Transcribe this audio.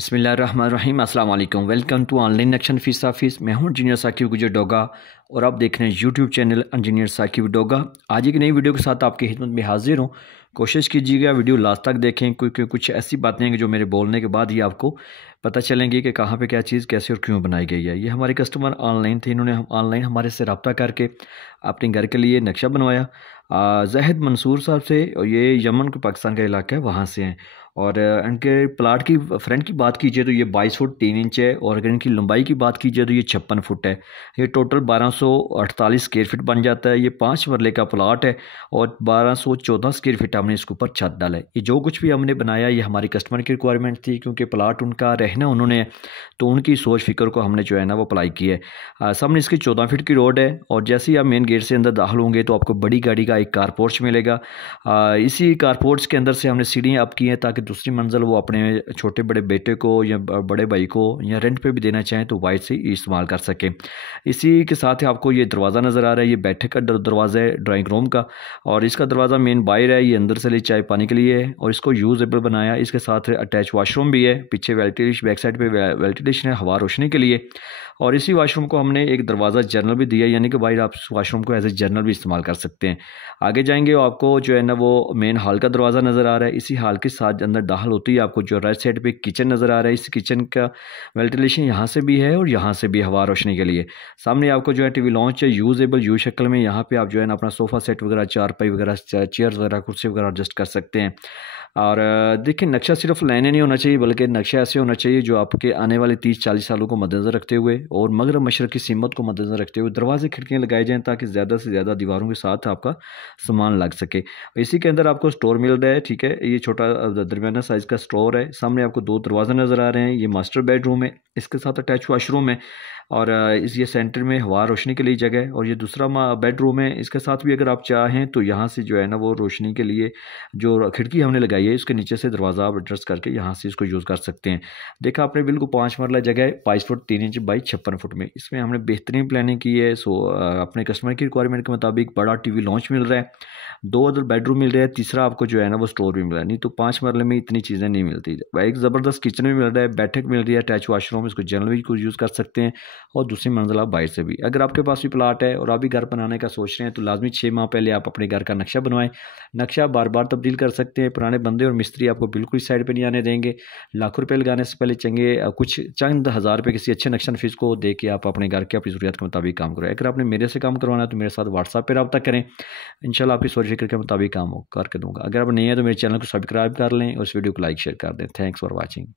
बिस्मिल्लाहिर्रहमानिर्रहीम अस्सलाम वालेकुम। Welcome to online action fees office. मैं हूं इंजीनियर साकिब गुजर डोगा और आप देख रहे हैं YouTube channel engineer Saqib Doga. आज एक नई वीडियो के साथ आपकी खिदमत में हाजिर हूं। कोशिश कीजिएगा वीडियो लास्ट तक देखें, क्योंकि कुछ ऐसी बातें हैं जो मेरे बोलने के बाद ही आपको पता चलेंगी कि कहाँ पे क्या चीज़ कैसे और क्यों बनाई गई है। ये हमारे कस्टमर ऑनलाइन थे, इन्होंने ऑनलाइन हमारे से रब्ता करके अपने घर के लिए नक्शा बनवाया ज़ाहिद मंसूर साहब से। और ये यमन को पाकिस्तान का इलाका है, वहाँ से हैं। और इनके प्लाट की फ्रंट की बात कीजिए तो ये 22 फुट 3 इंच है, और अगर इनकी लंबाई की बात कीजिए तो ये 56 फुट है। ये टोटल 1248 स्क्वायर फीट बन जाता है। ये 5 मरले का प्लाट है और 1214 स्क्वायर फीट हमने इसके ऊपर छत डाला है। ये जो कुछ भी हमने बनाया ये हमारी कस्टमर की रिक्वायरमेंट थी, क्योंकि प्लाट उनका रहना उन्होंने, तो उनकी सोच फिक्र को हमने जो है ना वो अप्लाई की है। सामने इसकी 14 फीट की रोड है, और जैसे ही आप मेन गेट से अंदर दाखिल होंगे तो आपको बड़ी गाड़ी का एक कार पोर्च मिलेगा। इसी कार पोर्च के अंदर से हमने सीढ़ियाँ अप की हैं, ताकि दूसरी मंजिल वो अपने छोटे बड़े बेटे को या बड़े भाई को या रेंट पे भी देना चाहें तो वाइट से इस्तेमाल कर सकें। इसी के साथ ही आपको ये दरवाज़ा नज़र आ रहा है, ये बैठक का दरवाज़ा है ड्राइंग रूम का, और इसका दरवाज़ा मेन बाहर है, ये अंदर से ले चाय पानी के लिए है और इसको यूजेबल बनाया। इसके साथ अटैच वाशरूम भी है, पीछे वेंटिलेशन, बैक साइड पे वेंटिलेशन है हवा रोशनी के लिए। और इसी वाशरूम को हमने एक दरवाज़ा जर्नल भी दिया, यानी कि बाहर आप वाशरूम को एज ए जर्नल भी इस्तेमाल कर सकते हैं। आगे जाएंगे आपको जो है ना वो मेन हॉल का दरवाज़ा नज़र आ रहा है। इसी हॉल के साथ अंदर दाखिल होती है आपको जो राइट साइड पे किचन नज़र आ रहा है। इस किचन का वेंटिलेशन यहाँ से भी है और यहाँ से भी हवा रोशनी के लिए। सामने आपको जो है टीवी लॉन्च है यूजेबल यू शक्ल में। यहाँ पे आप जो है ना अपना सोफ़ा सेट वगैरह, चारपाई वगैरह, चेयर्स वगैरह, कुर्सी वगैरह एडजस्ट कर सकते हैं। और देखिए नक्शा सिर्फ लाइनें नहीं होना चाहिए, बल्कि नक्शा ऐसे होना चाहिए जो आपके आने वाले 30-40 सालों को मद्देनज़र रखते हुए और मगरब मशरक़ की सीमत को मद्देनज़र रखते हुए दरवाजे खिड़कियाँ लगाए जाएँ, ताकि ज़्यादा से ज़्यादा दीवारों के साथ आपका सामान लग सके। इसी के अंदर आपको स्टोर मिल रहा है, ठीक है। ये छोटा दरमियाना साइज़ का स्टोर है। सामने आपको 2 दरवाजे नज़र आ रहे हैं। ये मास्टर बेडरूम है, इसके साथ अटैच वाशरूम है, और इस ये सेंटर में हवा रोशनी के लिए जगह है। और ये दूसरा बेडरूम है, इसके साथ भी अगर आप चाहें तो यहाँ से जो है ना वो रोशनी के लिए जो खिड़की हमने लगाई है इसके नीचे से दरवाज़ा आप एडजस्ट करके यहाँ से इसको यूज़ कर सकते हैं। देखा आपने, बिल्कुल 5 मरला जगह है, 22 फुट 3 इंच बाई 56 फुट में। इसमें हमने बेहतरीन प्लानिंग की है। सो अपने कस्टमर की रिक्वायरमेंट के मुताबिक बड़ा टीवी लॉन्च मिल रहा है, 2 अदर बेडरूम मिल रहा है, तीसरा आपको जो है ना वो स्टोर भी मिल रहा है। नहीं तो 5 मरले में इतनी चीज़ें नहीं मिलती। एक ज़बरदस्त किचन भी मिल रहा है, बैठक मिल रही है, अटैच वाशरूम, इसको जनरल भी कुछ यूज़ कर सकते हैं, और दूसरी मंजिल आप बाहर से भी। अगर आपके पास भी प्लाट है और आप भी घर बनाने का सोच रहे हैं तो लाजमी 6 माह पहले आप अपने घर का नक्शा बनवाएं। नक्शा बार बार तब्दील कर सकते हैं, पुराने बंदे और मिस्त्री आपको बिल्कुल साइड पे नहीं आने देंगे। लाखों रुपये लगाने से पहले कुछ चंद हज़ार रुपये किसी अच्छे नक्शा नफीस को दे के आप अपने घर के अपनी ज़रूरत के मुताबिक काम करें। अगर आपने मेरे से काम करवाना है तो मेरे साथ व्हाट्सएप पर रब्ता करें, इंशाल्लाह आपकी सोच फिक्र के मुताबिक काम करके दूंगा। अगर आप नहीं है तो मेरे चैनल को सब्सक्राइब कर लें और इस वीडियो को लाइक शेयर कर दें। Thanks for watching.